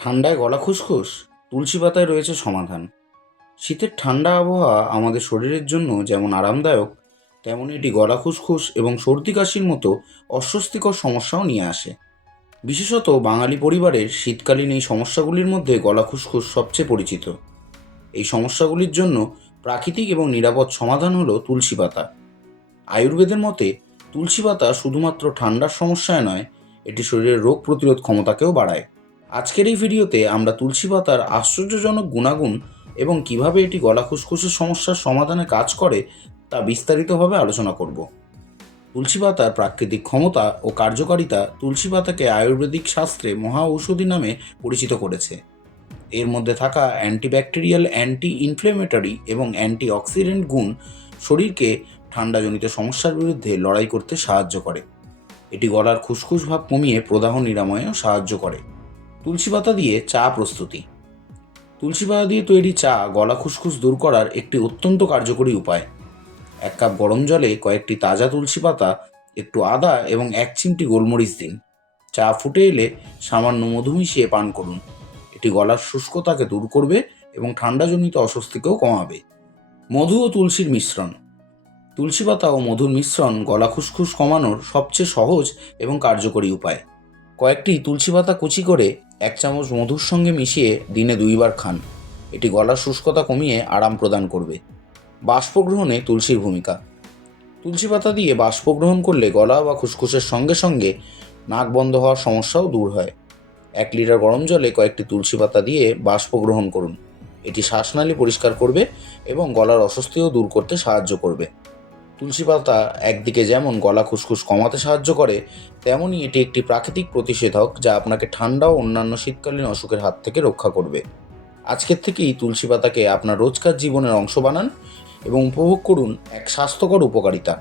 ঠান্ডায় গলা খুসখুস, তুলসী পাতায় রয়েছে সমাধান। শীতের ঠান্ডা আবহাওয়া আমাদের শরীরের জন্য যেমন আরামদায়ক, তেমনি এটি গলা খুসখুস এবং সর্দি কাশির মতো অস্বস্তিকর সমস্যাও নিয়ে আসে। বিশেষত বাঙালি পরিবারের শীতকালীন এই সমস্যাগুলির মধ্যে গলা খুসখুস সবচেয়ে পরিচিত। এই সমস্যাগুলির জন্য প্রাকৃতিক এবং নিরাপদ সমাধান হলো তুলসী পাতা। আয়ুর্বেদের মতে তুলসী পাতা শুধুমাত্র ঠান্ডার সমস্যায় নয়, এটি শরীরের রোগ প্রতিরোধ ক্ষমতাকেও বাড়ায়। আজকের এই ভিডিওতে আমরা তুলসী পাতার আশ্চর্যজনক গুণাগুণ এবং কিভাবে এটি গলা খুসখুসের সমস্যার সমাধানে কাজ করে তা বিস্তারিতভাবে আলোচনা করব। তুলসী পাতার প্রাকৃতিক ক্ষমতা ও কার্যকারিতা তুলসী পাতাকে আয়ুর্বেদিক শাস্ত্রে মহা ঔষধি নামে পরিচিত করেছে। এর মধ্যে থাকা অ্যান্টিব্যাকটেরিয়াল, অ্যান্টি ইনফ্লেমেটরি এবং অ্যান্টিঅক্সিডেন্ট গুণ শরীরকে ঠান্ডাজনিত সমস্যার বিরুদ্ধে লড়াই করতে সাহায্য করে। এটি গলার খুসখুস ভাব কমিয়ে প্রদাহ নিরাময়েও সাহায্য করে। তুলসী পাতা দিয়ে চা প্রস্তুতি। তুলসী পাতা দিয়ে তৈরি চা গলা খুসখুস দূর করার একটি অত্যন্ত কার্যকরী উপায়। 1 কাপ গরম জলে কয়েকটি তাজা তুলসী পাতা, একটু আদা এবং 1 চিমটি গোলমরিচ দিন। চা ফুটে এলে সামান্য মধু মিশিয়ে পান করুন। এটি গলার শুষ্কতাকে দূর করবে এবং ঠান্ডাজনিত অস্বস্তিকেও কমাবে। মধু ও তুলসীর মিশ্রণ। তুলসী পাতা ও মধুর মিশ্রণ গলা খুসখুস কমানোর সবচেয়ে সহজ এবং কার্যকরী উপায়। কয়েকটি তুলসী পাতা কুচি করে 1 চামচ মধুর সঙ্গে মিশিয়ে দিনে 2 বার খান। এটি গলার শুষ্কতা কমিয়ে আরাম প্রদান করবে। বাষ্পগ্রহণে তুলসীর ভূমিকা। তুলসী পাতা দিয়ে বাষ্প গ্রহণ করলে গলা বা খুসখুসের সঙ্গে সঙ্গে নাক বন্ধ হওয়ার সমস্যাও দূর হয়। 1 লিটার গরম জলে কয়েকটি তুলসী পাতা দিয়ে বাষ্প গ্রহণ করুন। এটি শ্বাসনালী পরিষ্কার করবে এবং গলার অস্বস্তিও দূর করতে সাহায্য করবে। তুলসী পাতা একদিকে যেমন গলা খুসখুস কমাতে সাহায্য করে, তেমনই এটি একটি প্রাকৃতিক প্রতিষেধক যা আপনাকে ঠান্ডা ও অন্যান্য শীতকালীন অসুখের হাত থেকে রক্ষা করবে। আজকের থেকেই তুলসী পাতাকে আপনার রোজকার জীবনের অংশ বানান এবং উপভোগ করুন এক স্বাস্থ্যকর উপকারিতা।